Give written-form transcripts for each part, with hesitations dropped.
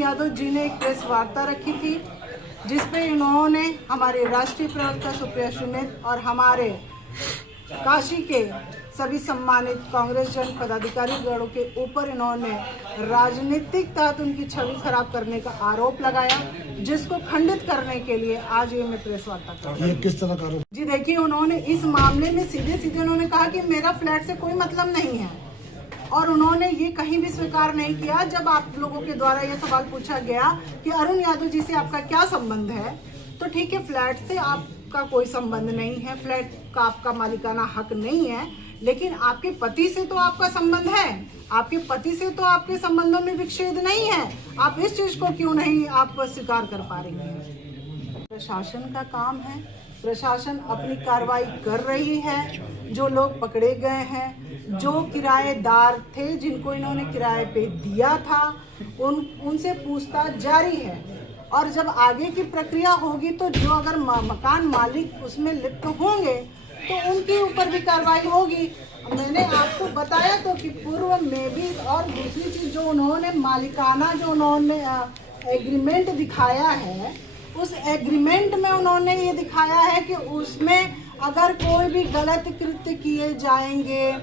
यादव जी ने एक प्रेस वार्ता रखी थी जिसपे इन्होंने हमारे राष्ट्रीय प्रवक्ता सुप्रिया सुनित और हमारे काशी के सभी सम्मानित कांग्रेस जन पदाधिकारी गणों के ऊपर इन्होंने राजनीतिक तहत उनकी छवि खराब करने का आरोप लगाया, जिसको खंडित करने के लिए आज ये मैं प्रेस वार्ता कर रही हूं। ये किस तरह का आरोप? जी देखिए, उन्होंने इस मामले में सीधे उन्होंने कहा कि मेरा फ्लैट से कोई मतलब नहीं है और उन्होंने ये कहीं भी स्वीकार नहीं किया। जब आप लोगों के द्वारा ये सवाल पूछा गया कि अरुण यादव जी से आपका क्या संबंध है, तो ठीक है, फ्लैट से आपका कोई संबंध नहीं है, फ्लैट का आपका मालिकाना हक नहीं है, लेकिन आपके पति से तो आपका संबंध है, आपके पति से तो आपके संबंधों में विच्छेद नहीं है। आप इस चीज को क्यों नहीं आप स्वीकार कर पा रही हैं? प्रशासन का काम है, प्रशासन अपनी कार्रवाई कर रही है। जो लोग पकड़े गए हैं, जो किराएदार थे जिनको इन्होंने किराए पे दिया था, उनसे पूछताछ जारी है और जब आगे की प्रक्रिया होगी तो जो अगर मकान मालिक उसमें लिप्त होंगे तो उनके ऊपर भी कार्रवाई होगी। मैंने आपको बताया तो कि पूर्व में भी, और दूसरी चीज जो उन्होंने मालिकाना जो उन्होंने एग्रीमेंट दिखाया है, उस एग्रीमेंट में उन्होंने ये दिखाया है कि उसमें अगर कोई भी गलत कृत्य किए जाएंगे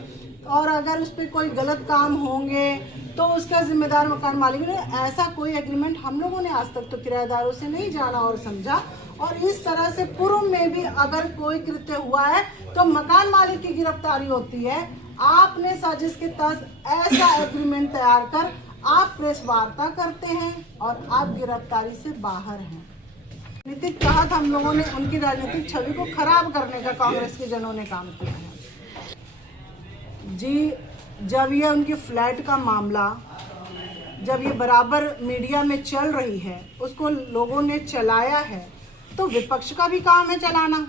और अगर उस पर कोई गलत काम होंगे तो उसका जिम्मेदार मकान मालिक है। ऐसा कोई एग्रीमेंट हम लोगों ने आज तक तो किराएदारों से नहीं जाना और समझा, और इस तरह से पूर्व में भी अगर कोई कृत्य हुआ है तो मकान मालिक की गिरफ्तारी होती है। आपने साजिश के तहत ऐसा एग्रीमेंट तैयार कर आप प्रेस वार्ता करते हैं और आप गिरफ्तारी से बाहर हैं। राजनीतिक तहत हम लोगों ने उनकी राजनीतिक छवि को खराब करने का कांग्रेस के जनों ने काम किया है। जी, जब ये उनके फ्लैट का मामला जब ये बराबर मीडिया में चल रही है, उसको लोगों ने चलाया है, तो विपक्ष का भी काम है चलाना।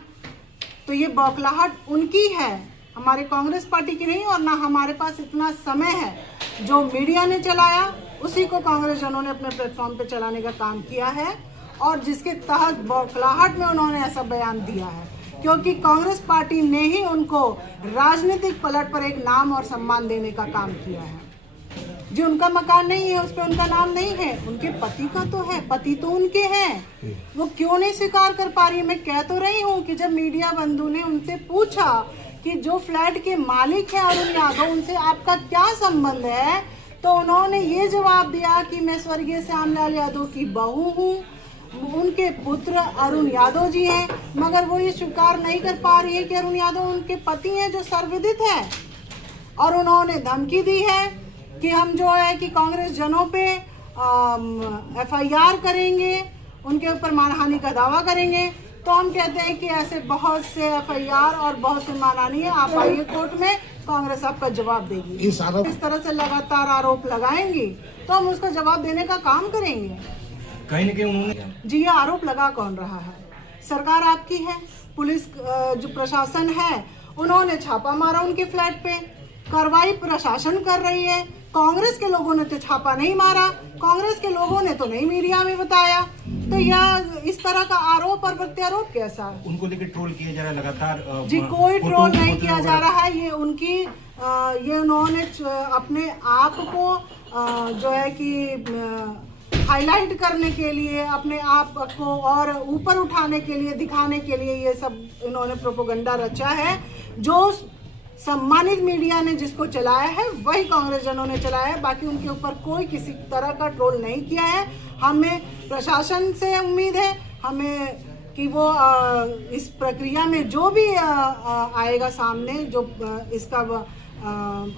तो ये बौखलाहट उनकी है, हमारे कांग्रेस पार्टी की नहीं, और ना हमारे पास इतना समय है। जो मीडिया ने चलाया उसी को कांग्रेस जनों ने अपने प्लेटफॉर्म पे चलाने का काम किया है, और जिसके तहत बौखलाहट में उन्होंने ऐसा बयान दिया है, क्योंकि कांग्रेस पार्टी ने ही उनको राजनीतिक पलट पर एक नाम और सम्मान देने का काम किया है। जो उनका मकान नहीं है, उस पर उनका नाम नहीं है, उनके पति का तो है, पति तो उनके हैं, वो क्यों नहीं स्वीकार कर पा रही है? मैं कह तो रही हूँ कि जब मीडिया बंधु ने उनसे पूछा कि जो फ्लैट के मालिक है अरुण यादव, उनसे आपका क्या संबंध है, तो उन्होंने ये जवाब दिया कि मैं स्वर्गीय श्यामलाल यादव की बहू हूँ, उनके पुत्र अरुण यादव जी हैं, मगर वो ये स्वीकार नहीं कर पा रही है कि अरुण यादव उनके पति हैं, जो सर्वविदित है। और उन्होंने धमकी दी है कि हम जो है कि कांग्रेस जनों पे FIR करेंगे, उनके ऊपर मानहानि का दावा करेंगे। तो हम कहते हैं कि ऐसे बहुत से FIR और बहुत से मानहानि है, आप आइए कोर्ट में, कांग्रेस आपका जवाब देगी। इस तरह से लगातार आरोप लगाएंगी तो हम उसका जवाब देने का काम करेंगे। कहीं न कहीं उन्होंने जी, ये आरोप लगा कौन रहा है? सरकार आपकी है, पुलिस जो प्रशासन है उन्होंने छापा मारा उनके फ्लैट पे, कार्रवाई प्रशासन कर रही है। कांग्रेस के लोगों ने तो छापा नहीं मारा, कांग्रेस के लोगों ने तो नहीं मीडिया में बताया। तो यह इस तरह का आरोप और प्रत्यारोप कैसा है? उनको लेकर ट्रोल किया जा रहा है लगातार। जी, कोई ट्रोल नहीं किया जा रहा है। ये उनकी ये उन्होंने अपने आप को जो है कि हाईलाइट करने के लिए, अपने आप को और ऊपर उठाने के लिए, दिखाने के लिए ये सब इन्होंने प्रोपेगेंडा रचा है। जो सम्मानित मीडिया ने जिसको चलाया है वही कांग्रेस जनों ने चलाया है, बाकी उनके ऊपर कोई किसी तरह का ट्रोल नहीं किया है। हमें प्रशासन से उम्मीद है हमें कि वो इस प्रक्रिया में जो भी आएगा सामने, जो इसका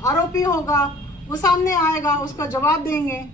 आरोपी होगा वो सामने आएगा, उसका जवाब देंगे।